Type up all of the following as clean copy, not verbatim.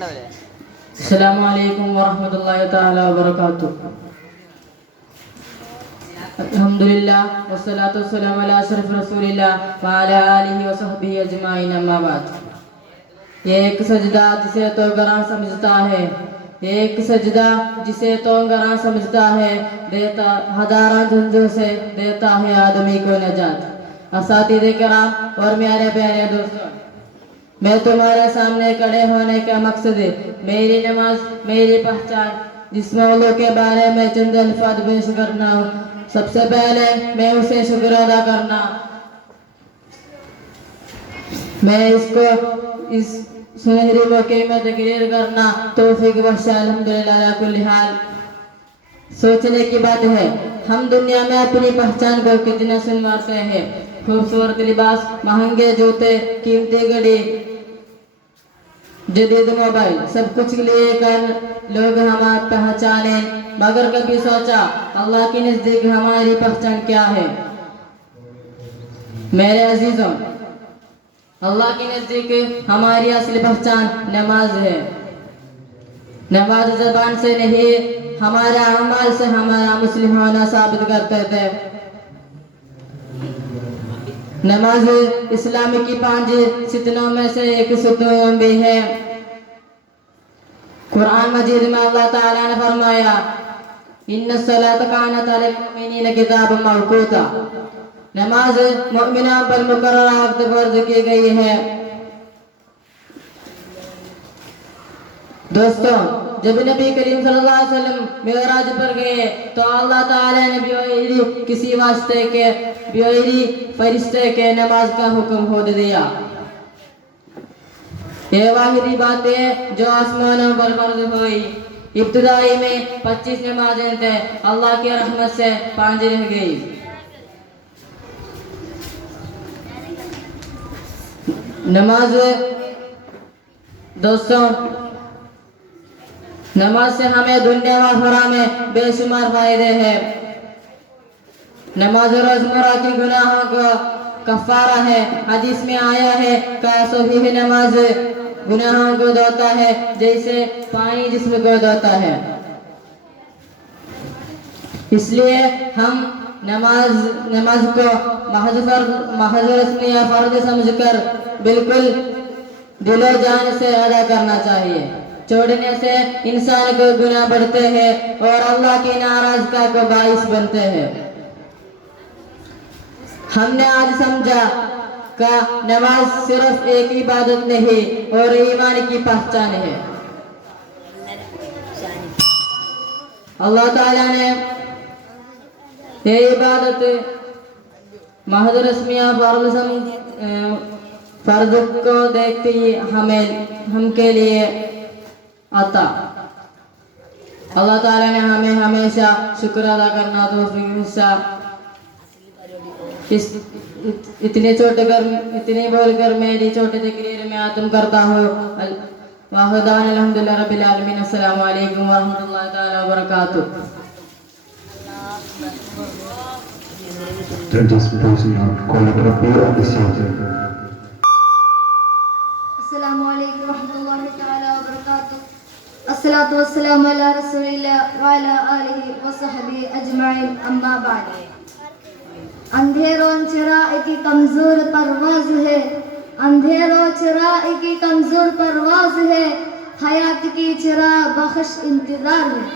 السلام علیکم ورحمۃ اللہ تعالی وبرکاتہ. الحمدللہ والصلاة والسلام علی اشرف رسول اللہ وعلی آلہ وصحبہ اجمعین، اما بعد. ایک سجدہ جسے تو گراں سمجھتا ہے، ایک سجدہ جسے تو گراں سمجھتا ہے، دیتا ہزاراں جھنجھوں سے دیتا ہے آدمی کو نجات. اساتذہ کرام اور میرے پیارے دوستوں، میں تمہارے سامنے کھڑے ہونے کا مقصد ہے میری نماز میری پہچان جس موضوع کے بارے میں چند الفاظ پیش کرنا ہوں. سب سے پہلے میں اسے شکر ادا کرنا، میں اس کو اس سنہری موقع میں تقریر کرنا توفیق بخشا الحمدللہ علی کل حال. سوچنے کی بات ہے ہم دنیا میں اپنی پہچان کو کتنا سنوارتے ہیں. خوبصورت لباس، مہنگے جوتے، قیمتی گھڑی، جدید موبائل، سب کچھ لے کر لوگ ہمیں پہچانے، مگر کبھی سوچا اللہ کے نزدیک ہماری پہچان کیا ہے؟ میرے عزیزوں، اللہ کے نزدیک ہماری اصل پہچان نماز ہے. نماز زبان سے نہیں، ہمارے اعمال سے ہمارا مسلم ہونا ثابت کرتے تھے. نماز اسلام کی 5 ستونوں میں سے ایک ستون بھی ہے. قرآن مجید میں اللہ تعالیٰ نے فرمایا ان الصلاۃ کانت علی المؤمنین کتابا موقوتا. نماز مؤمنوں پر مقررہ وقت فرض کی گئی ہے. دوستوں، جب نبی کریم صلی اللہ علیہ وسلم معراج پر گئے تو اللہ تعالیٰ نے بغیر کسی واسطے کے بغیر فرشتے کے نماز کا حکم خود دیا. یہ واحدی بات ہے جو آسمانوں پر فرض ہوئی. ابتدائی میں 25 نمازیں تھے، اللہ کی رحمت سے 5 رہ گئی. نماز دوستوں، نماز سے ہمیں دنیا و آخرت میں بے شمار فائدے ہیں. نماز روزمرہ کے گناہوں کا کفارہ ہے. حدیث میں آیا ہے کہ صحیح نماز گناہوں کو دھوتا ہے جیسے پانی جسم کو دھوتا ہے. اس لیے ہم نماز کو محض رسم یا فرض سمجھ کر بالکل دل و جان سے ادا کرنا چاہیے. چھوڑنے سے انسان کو گناہ بڑھتے ہیں اور اللہ کی ناراضگی کا باعث بنتے ہیں. ہم نے آج سمجھا کہ نماز صرف ایک عبادت نہیں اور ایمان کی پہچان ہے. اللہ تعالیٰ نے یہ عبادت محض رسمیہ فرض کو دیکھتے ہی ہم کے لیے عطا. اللہ تعالیٰ نے ہمیں ہمیشہ شکر ادا کرنا توفیق. اتنی بول کر میری چھوٹی تقریر میں ختم کرتا ہوں. واخدان الحمدللہ رب العالمین. السلام علیکم ورحمۃ اللہ تعالی وبرکاتہ. السلام علیکم ورحمۃ اللہ تعالی وبرکاتہ. الصلاۃ والسلام علی رسول اللہ وعلی آلہ وصحبہ اجمعین، اما بعد. اندھیروں چراغ کی کمزور پرواز ہے، اندھیروں چراغ کی کمزور پرواز ہے، حیات کی چراغ بخش انتظار ہے.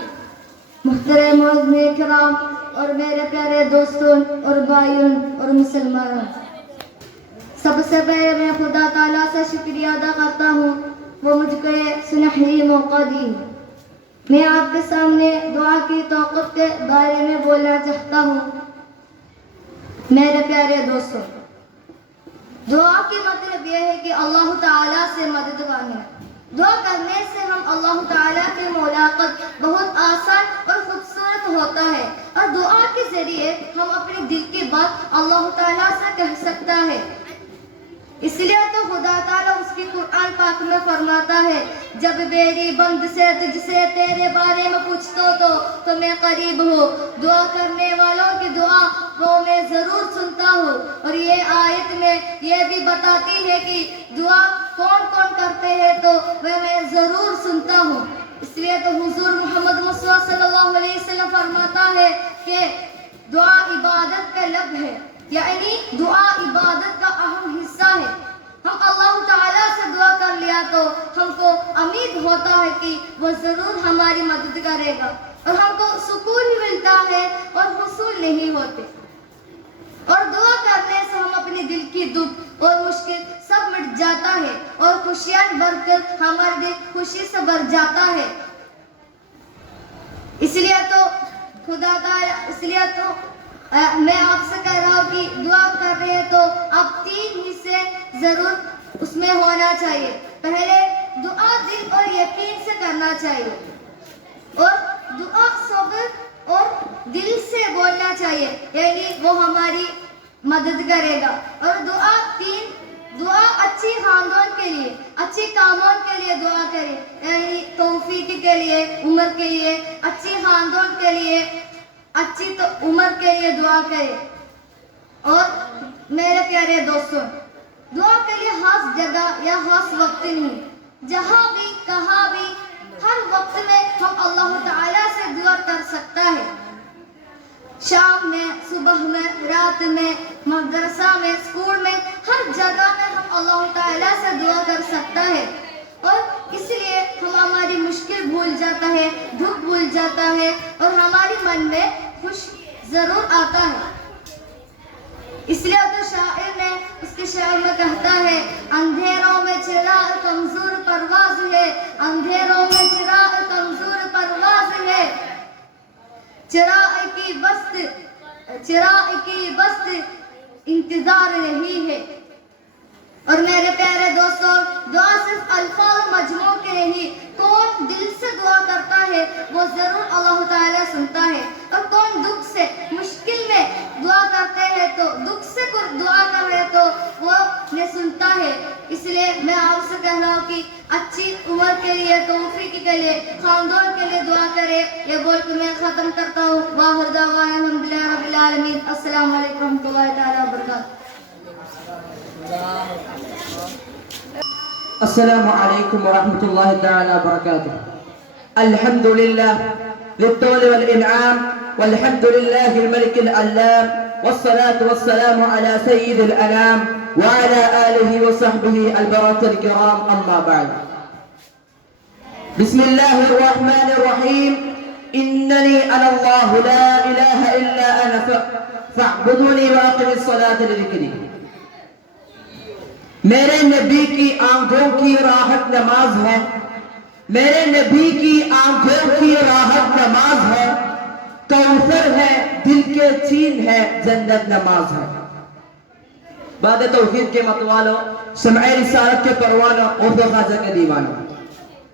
محترم معززین کرام اور میرے پیارے دوستوں اور بھائیوں اور مسلمانوں، سب سے پہلے میں خدا تعالیٰ سے شکریہ ادا کرتا ہوں وہ مجھ کو یہ سنہری موقع دی. میں آپ کے سامنے دعا کی توقف کے بارے میں بولنا چاہتا ہوں. میرے پیارے دوستوں، دعا کی مطلب یہ ہے کہ اللہ تعالیٰ سے مدد مانگنا. دعا کرنے سے ہم اللہ تعالیٰ کی ملاقات بہت آسان اور خوبصورت ہوتا ہے، اور دعا کے ذریعے ہم اپنے دل کی بات اللہ تعالیٰ سے کہہ سکتا ہے. اس لیے تو خدا تعالیٰ اس کی قرآن پاک میں فرماتا ہے جب میری بند سے تجھ سے تیرے بارے میں پوچھتا تو میں قریب ہوں، دعا کرنے والوں کی دعا وہ میں ضرور سنتا ہوں۔ اور یہ آیت میں یہ بھی بتاتی ہے کہ دعا کون کون کرتے ہیں تو وہ میں ضرور سنتا ہوں۔ اس لیے تو حضور محمد مصطفیٰ صلی اللہ علیہ وسلم فرماتا ہے کہ دعا عبادت کا لب ہے، یعنی دعا عبادت کا اہم حصہ ہے۔ ہم اللہ تعالیٰ سے دعا کر لیا تو ہم کو امید ہوتا ہے کہ وہ ضرور ہماری مدد کرے گا، اور ہم کو سکون ملتا ہے اور حصول نہیں ہوتے۔ اور دعا کرنے سے ہم اپنے دل کی دکھ اور مشکل سب مٹ جاتا ہے، اور خوشیاں بھر کر ہمارا دل خوشی سے بھر جاتا ہے۔ اس لیے تو میں آپ سے کہہ رہا ہوں کہ دعا کر رہے ہیں تو اب 3 حصے ضرور اس میں ہونا چاہیے۔ پہلے دعا دل اور یقین سے کرنا چاہیے، اور دعا صبر اور دل سے بولنا چاہیے، یعنی وہ ہماری مدد کرے گا۔ اور دعا اچھی خاندان کے لیے، اچھی کاموں کے لیے دعا کرے، یعنی توفیق کے لیے، عمر کے لیے، اچھی خاندان کے لیے، اچھی تو عمر کے لیے دعا کرے۔ اور میرے پیارے دوستوں، دعا کے لیے خاص جگہ یا خاص وقت نہیں، جہاں بھی کہاں بھی ہر وقت میں ہم اللہ تعالیٰ سے دعا کر سکتا ہے۔ شام میں، صبح میں، رات میں، مدرسہ میں، اسکول میں، ہر جگہ میں ہم اللہ تعالیٰ سے دعا کر سکتا ہے، اور اس لیے ہم ہماری مشکل بھول جاتا ہے، دکھ بھول جاتا ہے، اور ہمارے من میں خوش ضرور آتا ہے۔ اس لیے تو شاعر نے اس کے شعر میں کہتا ہے، اندھیروں میں چراغ کمزور پرواز ہے، اندھیروں میں چراغ کمزور پرواز ہے، چراغ کی بست انتظار نہیں ہے۔ اور میرے پیارے دوستوں، دعا صرف الفاظ مجموع کے نہیں، کون دل سے دعا کرتا ہے وہ ضرور اللہ تعالیٰ سنتا ہے، اور کون دکھ سے، مشکل میں دعا کرتے ہیں تو دکھ سے دعا کر رہے تو وہ نے سنتا ہے۔ اس لیے میں آپ سے کہہ رہا ہوں کہ اچھی عمر کے لیے، توفیق کے لیے، خاندان کے لیے دعا کرے۔ یہ بول کے میں ختم کرتا ہوں۔ وآخر دعوانا الحمدللہ رب العالمین۔ السلام علیکم ورحمۃ اللہ تعالیٰ وبرکاتہ۔ السلام عليكم ورحمة الله تعالى وبركاته. الحمد لله للطول والإنعام، والحمد لله الملك العلام، والصلاة والسلام على سيد الأنام وعلى آله وصحبه البررة الكرام، أما بعد. بسم الله الرحمن الرحيم. إنني أنا الله لا إله إلا أنا فاعبدوني وأقم الصلاة لذكري. میرے نبی کی آنکھوں کی راحت نماز ہے، میرے نبی کی آنکھوں کی راحت نماز ہے، کوثر ہے، دل کے چین ہے، جنت نماز ہے۔ بعد توحید کے متوالوں، سمع رسالت کے پروانوں، اور خواجہ کے دیوانوں،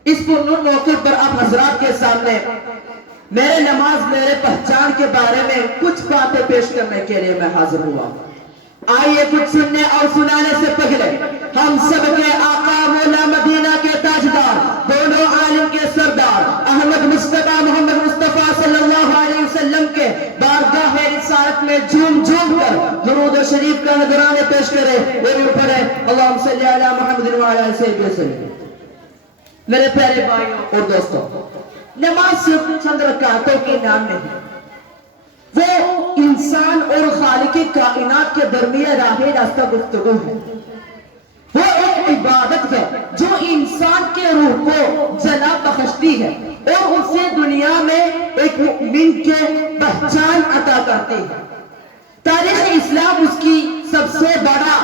اس پرنور موقع پر آپ حضرات کے سامنے میرے نماز میرے پہچان کے بارے میں کچھ باتیں پیش کرنے کے لیے میں حاضر ہوا۔ آئیے کچھ سننے اور سنانے سے پہلے ہم سب کے آقا مولا مدینہ کے تاجدار، دونوں عالم کے سردار، احمد مصطفیٰ محمد مصطفیٰ صلی اللہ علیہ وسلم کے بارگاہ رسالت میں جھوم جھوم کر درود و شریف کا نذرانے پیش کرے۔ وہ بھی پڑھے اللہم صلی علی محمد وعلی آلہ سیدنا وسلم۔ میرے پیارے بھائیوں اور دوستوں، نماز صرف چند رکعتوں کے نام نہیں، وہ انسان اور خالق کائنات کے درمیان راہ راستہ گفتگو ہے۔ وہ ایک عبادت ہے جو انسان کے روح کو جلا بخشتی ہے اور اسے دنیا میں ایک مؤمن کے پہچان عطا کرتی ہے۔ تاریخ اسلام اس کی سب سے بڑا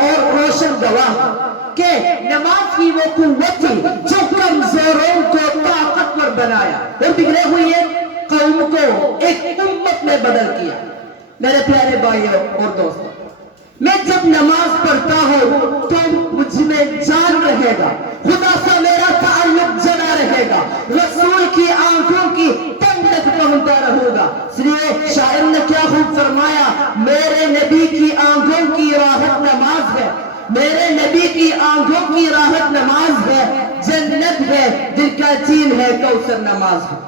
اور روشن گواہ ہے کہ نماز کی وہ قوت تھی جو کمزوروں کو طاقتور بنایا اور بگڑے ہوئے قوم کو ایک امت میں بدل کیا۔ میرے پیارے بھائیوں اور دوستوں، میں جب نماز پڑھتا ہوں تو مجھ میں جان رہے گا، خدا سے میرا تعلق جڑا رہے گا، رسول کی آنکھوں کی تن تک پہنچتا رہوں گا۔ اس لیے شاعر نے کیا خوب فرمایا، میرے نبی کی آنکھوں کی راحت نماز ہے، نبی کی آنکھوں کی راحت نماز ہے، جنت ہے، دل کا چین ہے، کوثر نماز ہے۔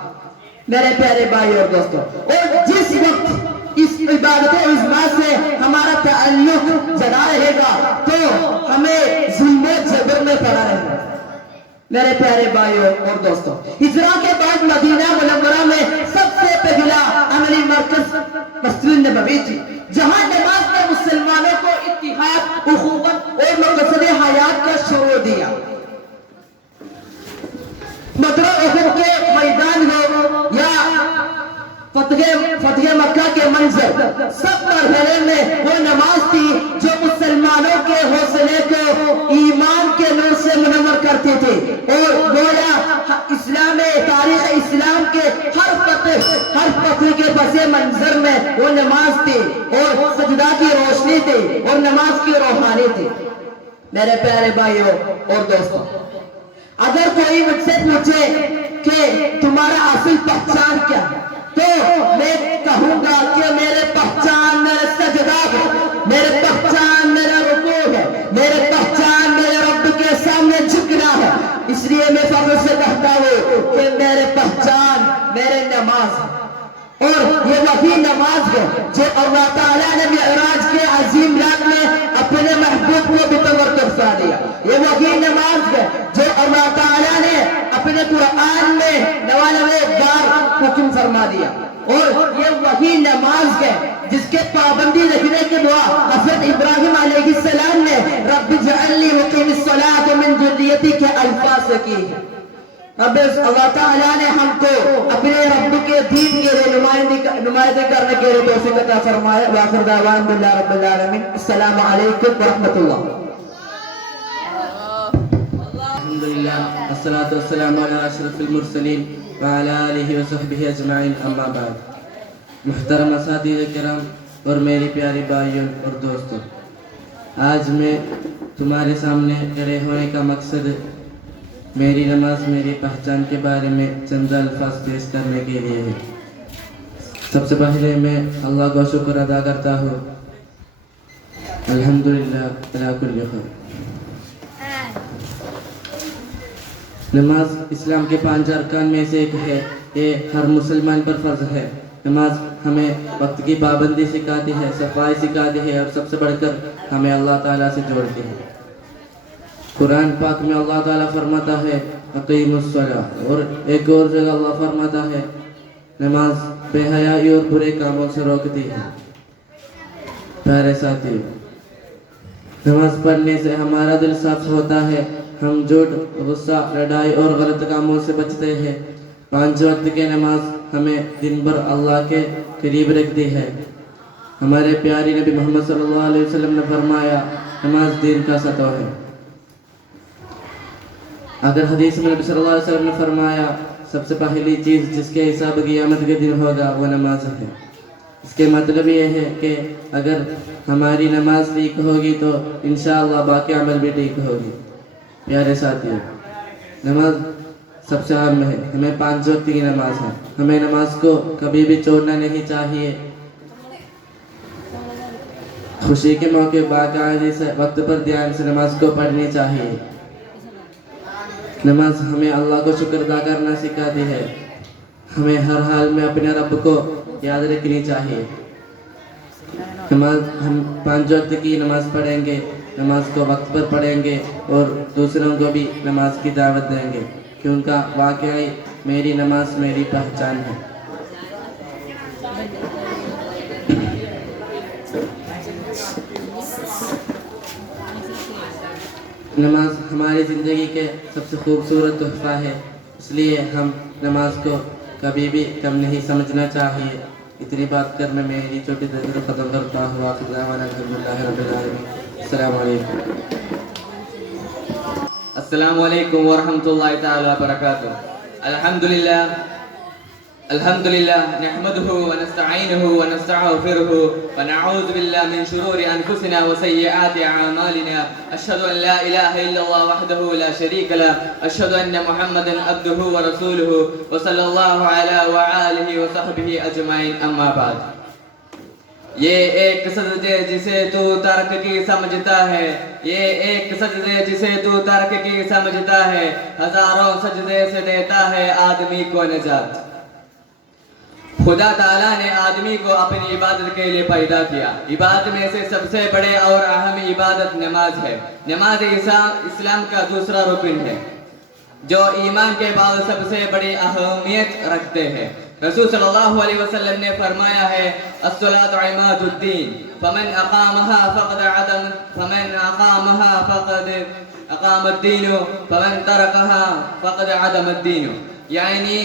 میرے پیارے بھائی اور دوستوں، اور جس وقت اس عبادت عظمیٰ سے ہمارا تعلق جڑا رہے گا تو ہمیں ظلم و جبر میں پڑا رہے گا۔ میرے پیارے بھائیوں اور دوستوں، ہجرہ کے بعد مدینہ منورہ میں سب سے پہلا عملی مرکز مسجد نبوی تھی، جہاں نماز نے مسلمانوں کو اتحاد، اخوت اور مقصد حیات کا شعور دیا۔ بدر احد کے میدان ہو یا فتح مکہ کے منظر، سب مرحلے میں وہ نماز تھی جو مسلمانوں کے حوصلے کو ایمان کے نور سے منور کرتی تھی، اور گویا اسلام تاریخ اسلام کے ہر فتح کے پس منظر میں وہ نماز تھی، اور سجدہ کی روشنی تھی، اور نماز کی روحانی تھی۔ میرے پیارے بھائیوں اور دوستوں، اگر کوئی مجھ سے پوچھے کہ تمہارا اصل پہچان کیا ہے تو میں کہوں گا کہ میرے پہچان میرا سجدہ ہے، میرے پہچان میرا رکوع ہے، میرے پہچان میرے رب کے سامنے جھکنا ہے۔ اس لیے میں فخر سے کہتا ہوں کہ میرے پہچان میرے نماز ہے، اور یہ وہی نماز ہے جو اللہ تعالیٰ نے معراج کے عظیم رات میں اپنے محبوب کو بطور تحفہ دیا۔ یہ وہی نماز ہے جو اللہ تعالیٰ نے اپنے قرآن میں 99 بار حکم فرما دیا، اور یہ وہی نماز ہے جس کے پابندی رکھنے کے دعا حضرت ابراہیم علیہ السلام نے رب اجعلنی مقیم الصلاۃ من ذریتی کے الفاظ سے کی ہے۔ اب اللہ تعالیٰ نے ہم کو اپنے رب کے دین کے لیے نمائندے کرنے کے لیے توفیق عطا فرمائے۔ وآخر دعوانا باللہ رب العالمین۔ السلام علیکم ورحمۃ اللہ۔ الحمدللہ والصلاة والسلام علی اشرف المرسلین وعلی آلہ وصحبہ اجمعین، اما بعد۔ محترم اساتذہ کرام اور میری پیاری بھائیوں اور دوستوں، آج میں تمہارے سامنے کھڑے ہونے کا مقصد میری نماز میری پہچان کے بارے میں چند الفاظ پیش کرنے کے لیے ہے۔ سب سے پہلے میں اللہ کا شکر ادا کرتا ہوں، الحمدللہ علی کل خیر۔ نماز اسلام کے 5 ارکان میں سے ایک ہے، یہ ہر مسلمان پر فرض ہے۔ نماز ہمیں وقت کی پابندی سکھاتی ہے، صفائی سکھاتی ہے، اور سب سے بڑھ کر ہمیں اللہ تعالیٰ سے جوڑتی ہے۔ قرآن پاک میں اللہ تعالیٰ فرماتا ہے اقیم الصلاۃ، اور ایک اور جگہ اللہ فرماتا ہے نماز بے حیائی اور برے کاموں سے روکتی ہے۔ پیارے ساتھیو، نماز پڑھنے سے ہمارا دل صاف ہوتا ہے، ہم جھوٹ، غصہ، لڑائی اور غلط کاموں سے بچتے ہیں۔ 5 وقت کی نماز ہمیں دن بھر اللہ کے قریب رکھتی ہے۔ ہمارے پیاری نبی محمد صلی اللہ علیہ وسلم نے فرمایا نماز دین کا ستون ہے۔ اگر حدیث میں نبی صلی اللہ علیہ وسلم نے فرمایا سب سے پہلی چیز جس کے حساب قیامت کے دن ہوگا وہ نماز ہے، اس کے مطلب یہ ہے کہ اگر ہماری نماز ٹھیک ہوگی تو انشاءاللہ باقی عمل بھی ٹھیک ہوگی۔ پیارے ساتھیوں، نماز سب سے اہم ہے، ہمیں 5 وقت کی نماز ہے، ہمیں نماز کو کبھی بھی چھوڑنا نہیں چاہیے۔ خوشی کے موقع باقاعدگی سے وقت پر دھیان سے نماز کو پڑھنی چاہیے۔ نماز ہمیں اللہ کو شکر ادا کرنا سکھاتی ہے، ہمیں ہر حال میں اپنے رب کو یاد رکھنی چاہیے۔ نماز ہم 5 وقت کی نماز پڑھیں گے، نماز کو وقت پر پڑھیں گے، اور دوسروں کو بھی نماز کی دعوت دیں گے، کیونکہ واقعی میری نماز میری پہچان ہے۔ نماز ہماری زندگی کے سب سے خوبصورت تحفہ ہے، اس لیے ہم نماز کو کبھی بھی کم نہیں سمجھنا چاہیے۔ اتنی بات کر میں میری چھوٹی تقریر ختم کرتا ہوں۔ آخر دعوانا الحمدللہ رب العالمین۔ السلام علیکم۔ السلام علیکم ورحمۃ اللہ تعالی وبرکاتہ۔ الحمد للہ نحمده ونستعینه ونستغفره ونعوذ باللہ من شرور انفسنا وسیئات اعمالنا، اشهد ان لا الہ الا اللہ وحده لا شریک له، اشهد ان محمدا عبده ورسوله وصلی اللہ علیہ وآلہ وصحبہ اجمعین، اما بعد۔ یہ ایک سجدے جسے تو ترک کی سمجھتا ہے، یہ ایک سجدے جسے تو ترک کی سمجھتا ہے، ہزاروں سجدے سے دیتا ہے آدمی کو نجات۔ خدا تعالیٰ نے آدمی کو اپنی عبادت کے لیے پیدا کیا۔ عبادت میں سے سب سے بڑے اور اہم عبادت نماز ہے۔ نماز اسلام کا دوسرا رکن ہے جو ایمان کے بعد سب سے بڑی اہمیت رکھتے ہیں۔ رسول صلی اللہ علیہ وسلم نے فرمایا ہے الصلاۃ عماد الدین فمن اقامها فقد اقام الدین فمن ترکها فقد عدم الدین، یعنی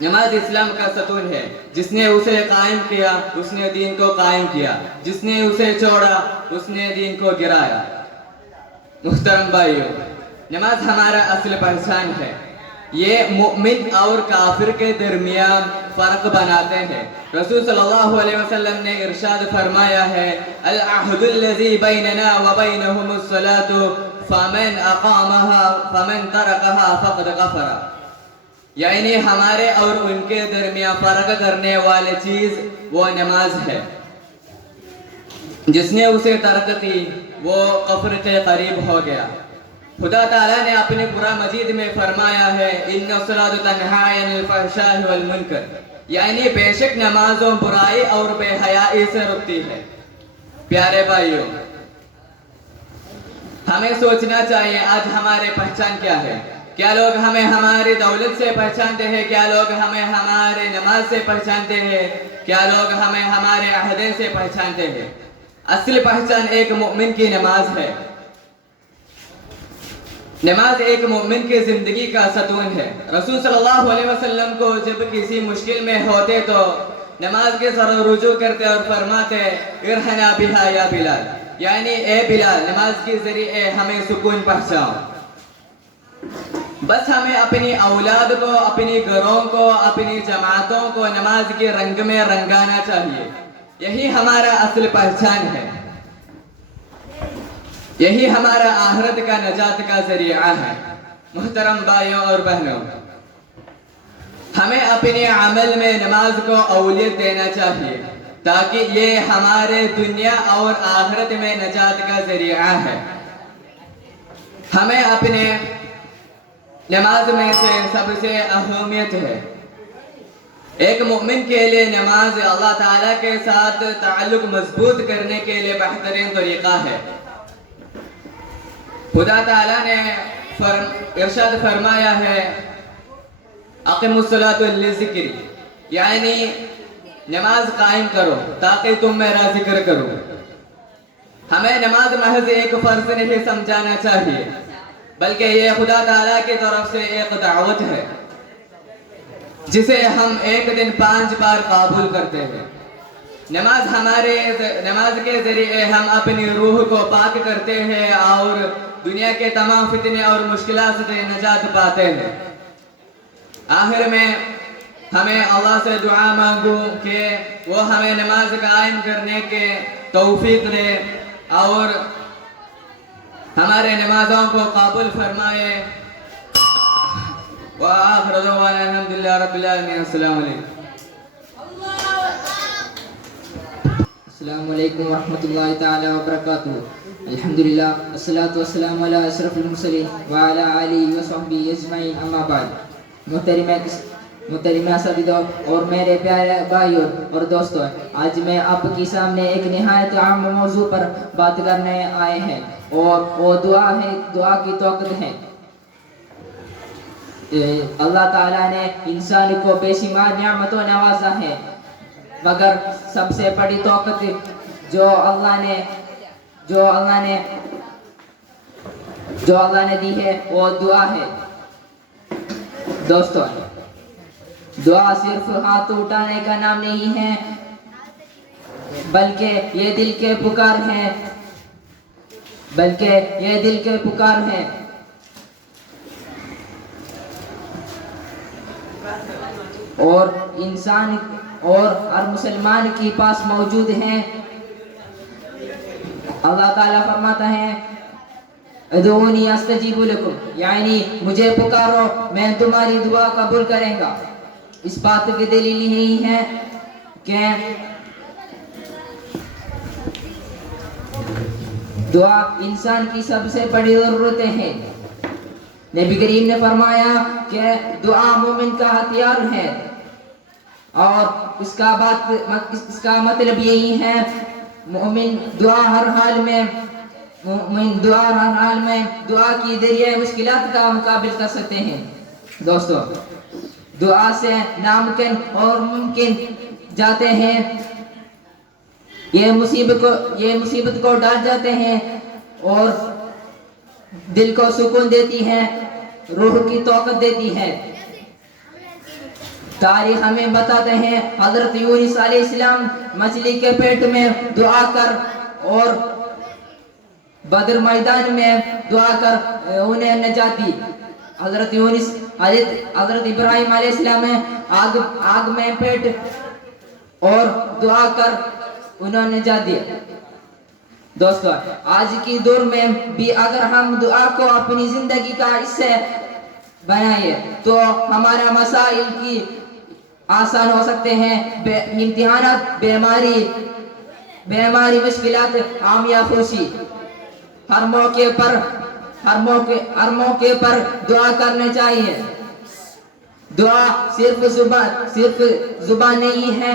نماز اسلام کا ستون ہے، جس نے اسے قائم کیا اس نے دین کو قائم کیا، جس نے اسے چھوڑا اس نے دین کو گرایا۔ محترم بھائیو، نماز ہمارا اصل پہچان ہے۔ یہ مومن اور کافر کے درمیان فرق بناتے ہیں۔ رسول صلی اللہ علیہ وسلم نے ارشاد فرمایا ہے العہد الذی بیننا وبینہم الصلاۃ فمن اقامها فمن ترکها فقد کفر، یعنی ہمارے اور ان کے درمیان فرق کرنے والی چیز وہ نماز ہے، جس نے اسے ترک کی وہ کفر کے قریب ہو گیا۔ خدا تعالیٰ نے اپنے قرآن مجید میں فرمایا ہے ان الصلاۃ تنہی عن الفحشاء والمنکر، یعنی بے شک نمازوں برائی اور بے حیائی سے روکتی ہے۔ پیارے بھائیوں، ہمیں سوچنا چاہیے آج ہمارے پہچان کیا ہے۔ کیا لوگ ہمیں ہماری دولت سے پہچانتے ہیں؟ کیا لوگ ہمیں ہمارے نماز سے پہچانتے ہیں؟ کیا لوگ ہمیں ہمارے عہدے سے پہچانتے ہیں؟ اصل پہچان ایک مومن کی نماز ہے۔ نماز ایک مومن کی زندگی کا ستون ہے۔ رسول صلی اللہ علیہ وسلم کو جب کسی مشکل میں ہوتے تو نماز کے طرف رجوع کرتے اور فرماتے ارحنا بہا یا بلال، یعنی اے بلال نماز کے ذریعے ہمیں سکون پہنچاؤ۔ بس ہمیں اپنی اولاد کو، اپنی گھروں کو، اپنی جماعتوں کو نماز کے رنگ میں رنگانا چاہیے۔ یہی ہمارا اصل پہچان ہے، یہی ہمارا آخرت کا نجات کا ذریعہ ہے۔ محترم بھائیوں اور بہنوں، ہمیں اپنے عمل میں نماز کو اولویت دینا چاہیے تاکہ یہ ہمارے دنیا اور آخرت میں نجات کا ذریعہ ہے۔ ہمیں اپنے نماز میں سے سب سے اہمیت ہے۔ ایک مومن کے لیے نماز اللہ تعالیٰ کے ساتھ تعلق مضبوط کرنے کے لیے بہترین طریقہ ہے۔ خدا تعالیٰ نے ارشاد فرمایا ہے اقم الصلاۃ للذکر، یعنی نماز قائم کرو تاکہ تم میرا ذکر کرو۔ ہمیں نماز محض ایک فرض نہیں سمجھانا چاہیے، بلکہ یہ خدا تعالیٰ کی طرف سے ایک دعوت ہے جسے ہم ایک دن 5 بار قبول کرتے ہیں۔ نماز کے ذریعے ہم اپنی روح کو پاک کرتے ہیں اور دنیا کے تمام فتنے اور مشکلات سے نجات پاتے ہیں۔ آخر میں ہمیں اللہ سے دعا مانگوں کہ وہ ہمیں نماز قائم کرنے کے توفیق دے اور ہمارے نمازوں کو قبول فرمائے۔ وآخر دعوانا الحمدللہ رب العالمین۔ السلام علیکم۔ السلام علیکم ورحمۃ اللہ تعالی وبرکاتہ۔ الحمدللہ والصلاۃ والسلام علی اشرف المرسلین وعلی آلہ وصحبہ اجمعین، اما بعد۔ محترمہ صدیقوں اور میرے پیارے بھائیوں اور دوستوں، آج میں آپ کے سامنے ایک نہایت عام موضوع پر بات کرنے آئے ہیں اور وہ دعا ہے، دعا کی توقع ہے۔ اللہ تعالیٰ نے انسان کو بے شمار نعمتوں نوازا ہے، مگر سب سے بڑی توقع جو اللہ نے دی ہے وہ دعا ہے۔ دوستو، دعا صرف ہاتھ اٹھانے کا نام نہیں ہے، بلکہ یہ دل کے پکار ہے۔ اور انسان اور ہر مسلمان کے پاس موجود ہیں۔ اللہ تعالیٰ فرماتا ہے ادعونی استجیب لکم، یعنی مجھے پکارو میں تمہاری دعا قبول کریں گا۔ اس بات کی دلیل یہی ہے کہ دعا انسان کی سب سے بڑی ضرورتیں ہیں. نبی کریم نے فرمایا کہ دعا مومن کا ہتھیار ہے اور اس کا مطلب یہی ہے مومن دعا ہر حال میں دعا کی ذریعے مشکلات کا مقابل کر سکتے ہیں. دوستو دعا سے ناممکن اور ممکن جاتے ہیں. یہ مصیبت کو ڈال جاتے ہیں اور دل کو سکون دیتی ہے, روح کی طاقت دیتی ہے. تاریخ ہمیں بتاتے ہیں حضرت یونس علیہ السلام مچھلی کے پیٹ میں دعا کر اور بدر میدان میں دعا کر انہیں نجات دی. حضرت ابراہیم علیہ السلام آگ میں پیٹ اور دعا کر انہوں نے نجات دی. دوستو آج کی دور میں بھی اگر ہم دعا کو اپنی زندگی کا حصہ بنائے تو ہمارا مسائل کی آسان ہو سکتے ہیں. امتحانات, بیماری, مشکلات, عام یا خوشی, ہر موقع پر دعا کرنا چاہیے. دعا صرف زبان نہیں ہے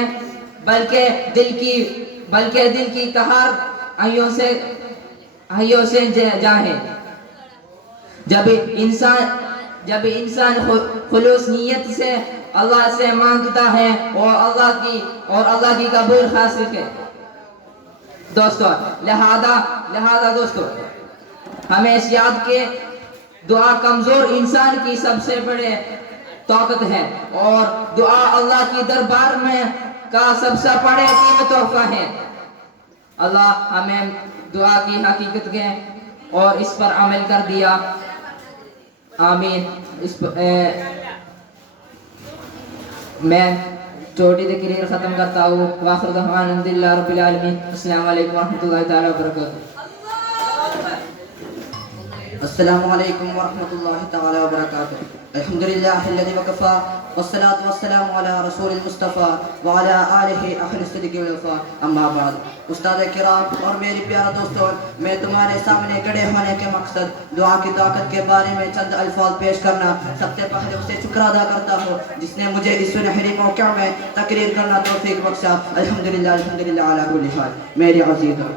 بلکہ دل کی قہر آہیوں سے جا ہے. جب انسان خلوص نیت سے اللہ سے مانگتا ہے اور اللہ کی قبول حاصل ہے. دوستو لہذا دوستو ہمیں اس یاد کے دعا کمزور انسان کی سب سے بڑے طاقت ہے اور دعا اللہ کی دربار میں کا سب سے بڑے قیمتی تحفہ ہے. اللہ ہمیں دعا کی حقیقت کے اور اس پر عمل کر دیا. آمین. میں چھوٹی تقریر ختم کرتا ہوں. وآخر دعوانا الحمدللہ رب العالمین. السلام علیکم ورحمۃ اللہ تعالی وبرکاتہ. السلام علیکم ورحمۃ اللہ تعالی وبرکاتہ. الحمدللہ الذی وکفی والصلاة والسلام علی رسول المصطفیٰ وعلی آلہ اہل الصدق والوفاء. اما بعد. استاد کرام اور میری پیارے دوستوں, میں تمہارے سامنے کھڑے ہونے کے مقصد دعا کی طاقت کے بارے میں چند الفاظ پیش کرنا. سب سے پہلے اسے شکر ادا کرتا ہوں جس نے مجھے اس سنہری موقع میں تقریر کرنا توفیق بخشا. الحمدللہ الحمدللہ علی کل حال. میرے عزیزوں,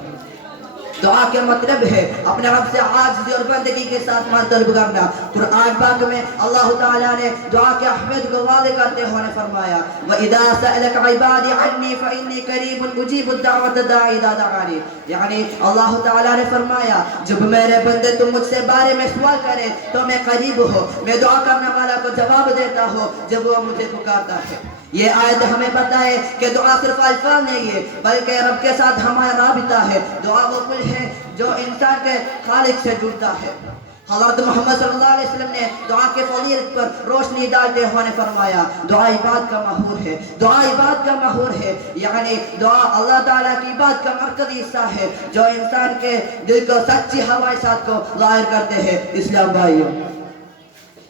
دعا کے مطلب ہے اپنے رب سے عاجزی اور بندگی کے ساتھ مدد طلب کرنا. قرآن پاک میں اللہ تعالیٰ نے دعا کے اہمیت کو واضح کرتے ہوئے فرمایا وَإِذَا سَأَلَكَ عِبَادِي عَنِّي فَإِنِّي قَرِيبٌ أُجِيبُ الدَّعْوَةَ الدَّاعِ إِذَا دَعَانِ. یعنی اللہ تعالیٰ نے فرمایا جب میرے بندے تم مجھ سے بارے میں سوال کرے تو میں قریب ہوں, میں دعا کرنے والا کو جواب دیتا ہوں جب وہ مجھے پکارتا ہے. یہ آیت ہمیں پتہ ہے کہ دعا صرف الفاظ نہیں ہے بلکہ رب کے ساتھ ہمارا رابطہ ہے. دعا وہ پل ہے جو انسان کے خالق سے جڑتا ہے. حضرت محمد صلی اللہ علیہ وسلم نے دعا کے فضیلت پر روشنی ڈالتے ہوئے فرمایا دعا عبادت کا محور ہے, دعا عبادت کا محور ہے. یعنی دعا اللہ تعالیٰ کی عبادت کا مرکزی حصہ ہے جو انسان کے دل کو سچی خواہشات کو ظاہر کرتے ہیں. اسلام بھائیوں,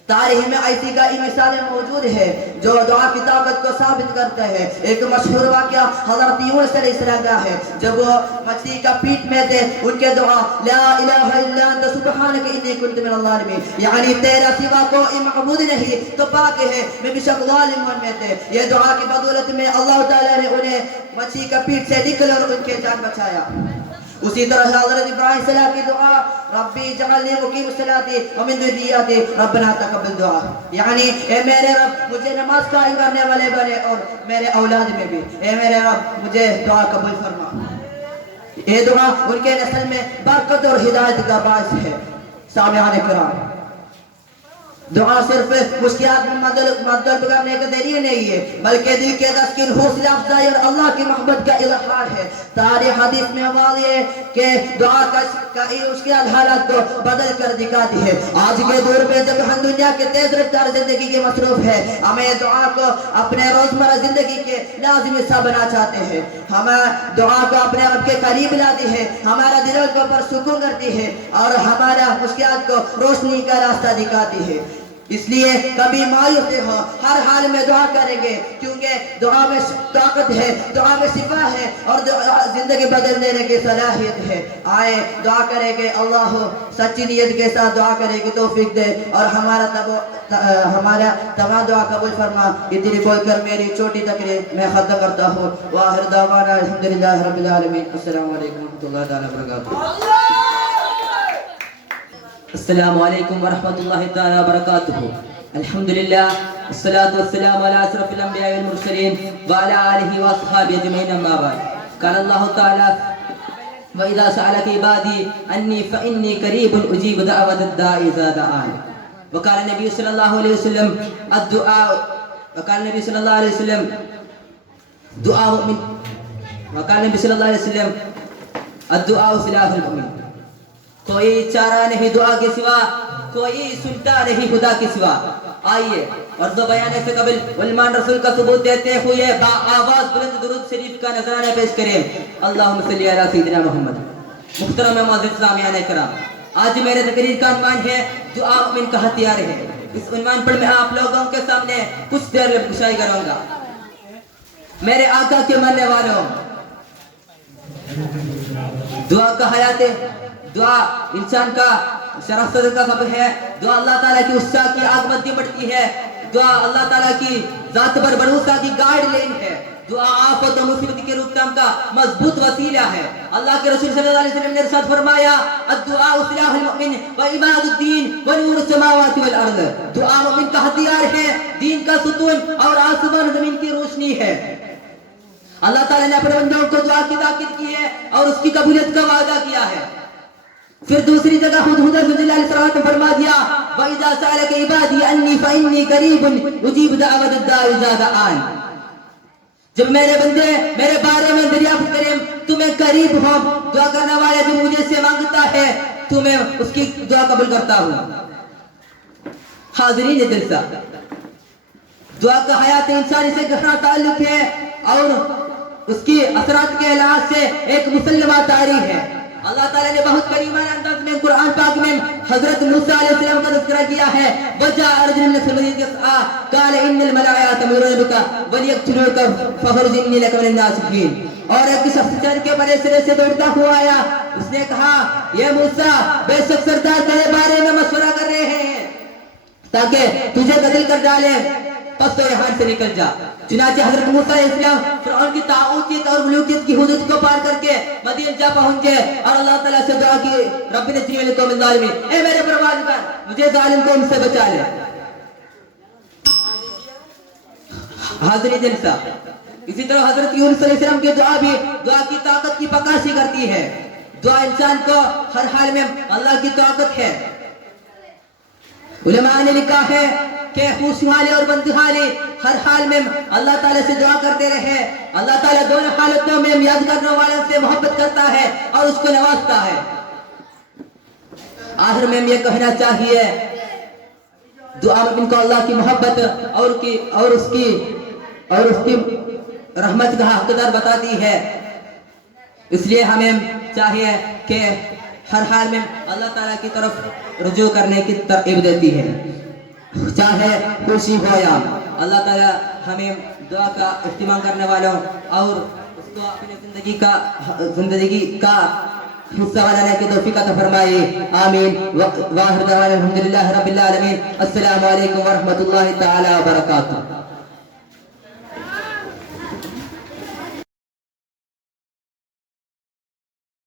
تاریخ میں ایسی کئی مثالیں موجود ہیں جو دعا کی طاقت کو ثابت کرتے ہیں. ایک مشہور واقعہ حضرت یونس علیہ السلام کا ہے. جب وہ مچھلی کا پیٹ میں تھے ان کے دعا لا الہ الا انت سبحانک انی کنت من الظالمین, یعنی تیرا سوا کوئی معبود نہیں تو پاک ہے میں بے شک ظالموں میں تھے. یہ دعا کی بدولت میں اللہ تعالیٰ نے انہیں مچھلی کا پیٹ سے نکل اور ان کے جان بچایا. اسی طرح حضرت ابراہیم علیہ السلام کی دعا ربی جعلنی مقیم الصلاۃ ومن ذریتی ربنا تقبل دعا, یعنی اے میرے رب مجھے نماز قائم کرنے والے بنے اور میرے اولاد میں بھی. اے میرے رب مجھے دعا قبول فرما. یہ دعا ان کے نسل میں برکت اور ہدایت کا باعث ہے. سامعین کرام, دعا صرف مشکلات میں مدد کرنے کا ذریعہ نہیں ہے بلکہ دل کے تسکین, حوصلہ افزائی اور اللہ کی محبت کا اظہار ہے. تاریخ حدیث میں واضح ہے کہ دعا کا اس کے حالات کو بدل کر دکھاتی ہے. آج کے دور میں جب ہم دنیا کے تیز رفتار زندگی کے مصروف ہے, ہمیں دعا کو اپنے روزمرہ زندگی کے لازمی حصہ بنا چاہتے ہیں. ہمیں دعا کو اپنے رب کے قریب لاتی ہے, ہمارا دلوں کو پرسکون کرتی ہے اور ہمارا مشکلات کو روشنی کا راستہ دکھاتی ہے. اس لیے کبھی مایوس نہ ہو، ہر حال میں دعا کریں گے، کیونکہ دعا میں طاقت ہے، دعا میں شفا ہے، اور دعا زندگی بدل دینے کی صلاحیت ہے۔ آئے دعا کریں گے، اللہ سچی نیت کے ساتھ دعا کرے کہ توفیق دے اور ہمارا تمام دعا قبول فرما۔ اتنی بول کر میری چھوٹی تقریر میں ختم کرتا ہوں۔ وآخر دعوانا الحمدللہ رب العالمین۔ السلام علیکم ورحمۃ اللہ تعالی وبرکاتہ۔ السلام علیکم ورحمۃ اللہ تعالی وبرکاتہ۔ الحمدللہ والصلاة والسلام علی اشرف الانبیاء والمرسلین وعلی آلہ واصحابہ اجمعین، اما بعد۔ قال اللہ تعالی وَإِذَا سَأَلَكَ عِبَادِي عَنِّي فَإِنِّي قَرِيبٌ أُجِيبُ دَعْوَةَ الدَّاعِ إِذَا دَعَانِ۔ وقال النبي صلى الله عليه وسلم الدعاء وقال النبي صلى الله عليه وسلم دعاء مؤمن وقال النبي صلى الله عليه وسلم الدعاء سلاح المؤمن۔ کوئی چارہ نہیں دعا کے سوا، کوئی سنتا نہیں خدا کے سوا۔ آئیے عرض و بیان سے قبل علماء رسول کا ثبوت دیتے ہوئے با آواز بلند درود شریف کا نذرانہ پیش کریں۔ اللہم صلی علی سیدنا محمد۔ محترم معزز سامعین کرام، آج میرے تقریر کا عنوان ہے دعا مومن کا ہتھیار ہے۔ اس عنوان پر میں آپ لوگوں کے سامنے کچھ دیر گفتگو کروں گا۔ میرے آقا کے ماننے والوں، دعا کا حیات ہے، دعا انسان کا شرف کا سبب ہے، دعا اللہ تعالیٰ کی اسا کی آگ بندی بڑھتی ہے، دعا اللہ تعالیٰ کی ذات پر بھروسہ کی گائیڈ لائن ہے، دعا آفت و مصیبت کے روک تھام کا مضبوط وسیلہ ہے۔ اللہ کے رسول صلی اللہ علیہ وسلم نے ارشاد فرمایا الدعاء سلاح المؤمن وعماد الدین ونور السماوات والارض۔ دعا مومن کا ہتھیار ہے، دین کا ستون اور آسمان زمین کی روشنی ہے۔ اللہ تعالیٰ نے اپنے بندوں کو دعا کی تاکید کی ہے اور اس کی قبولیت کا وعدہ کیا ہے۔ پھر دوسری جگہ خود صلی اللہ علیہ وسلم نے فرما دیا وَإِذَا سَأَلَكَ عِبَادِي عَنِّي فَإِنِّي قَرِيبٌ أُجِيبُ دَعْوَةَ الدَّاعِ إِذَا دَعَانِ۔ جب میرے بندے میرے بارے میں دریافت کریں تو میں قریب ہوں، دعا کرنے والا جو مجھے سے مانگتا ہے تو میں اس کی دعا قبول کرتا ہوں۔ حاضرین جلسہ، دعا کا حیات انسانی سے گہرا تعلق ہے اور اس کی اثرات کے علاج سے ایک مسلمہ تاریخ ہے۔ اللہ تعالیٰ نے بہت کریمانہ انداز میں قرآن پاک میں حضرت موسیٰ علیہ السلام کا تذکرہ کیا ہے وَجَاءَ رَجُلٌ مِّنَ الْمَدِينَةِ يَسْعَىٰ قَالَ إِنَّ الْمَلَائِكَةَ يَأْتُونَ بِكَ وَلِيَقْتُلُوكَ فَاخْرُجْ إِنِّي لَكَ مِنَ النَّاصِحِينَ۔ اور ایک شخص چل کے بڑے سرے سے دوڑتا ہوا آیا، اس نے کہا یہ موسیٰ بے شک سردار تیرے بارے میں مشورہ کر رہے ہیں تاکہ تجھے قتل کر ڈالے، پس تو یہاں سے نکل جا۔ چنانچہ حضرت موسیٰ علیہ السلام فرعون کی طاغوتیت اور ملوکیت کی حدود کو پار کر کے مدین جا پہنچے اور اللہ تعالیٰ سے دعا کی رب نجنی من القوم الظالمین، اے میرے پروردگار مجھے ظالم قوم سے بچا لے۔ حاضری جلسہ، اسی طرح حضرت یونس علیہ السلام کی دعا بھی دعا کی طاقت کی پکاسی کرتی ہے۔ دعا انسان کو ہر حال میں اللہ کی طاقت ہے۔ علماء نے لکھا ہے کہ خوشحالی اور بدحالی ہر حال میں اللہ تعالیٰ سے دعا کرتے رہے۔ اللہ تعالیٰ دونوں حالتوں میں یاد کرنے والوں سے محبت کرتا ہے اور اس کو نوازتا ہے۔ آخر میں یہ کہنا چاہیے دعا مومن کو اللہ کی محبت اور اس کی رحمت کا حقدار بتاتی ہے۔ اس لیے ہمیں چاہیے کہ ہر حال میں اللہ تعالیٰ کی طرف رجوع کرنے کی ترغیب دیتی ہے، چاہے خوشی ہو یا اللہ تعالیٰ ہمیں دعا کا اہتمام کرنے والوں اور اس کو اپنی زندگی کا حصہ بنانے کی توفیق عطا فرمائے، آمین۔ وآخر دعوانا الحمدللہ رب العالمین۔ السلام علیکم ورحمۃ اللہ تعالی وبرکاتہ۔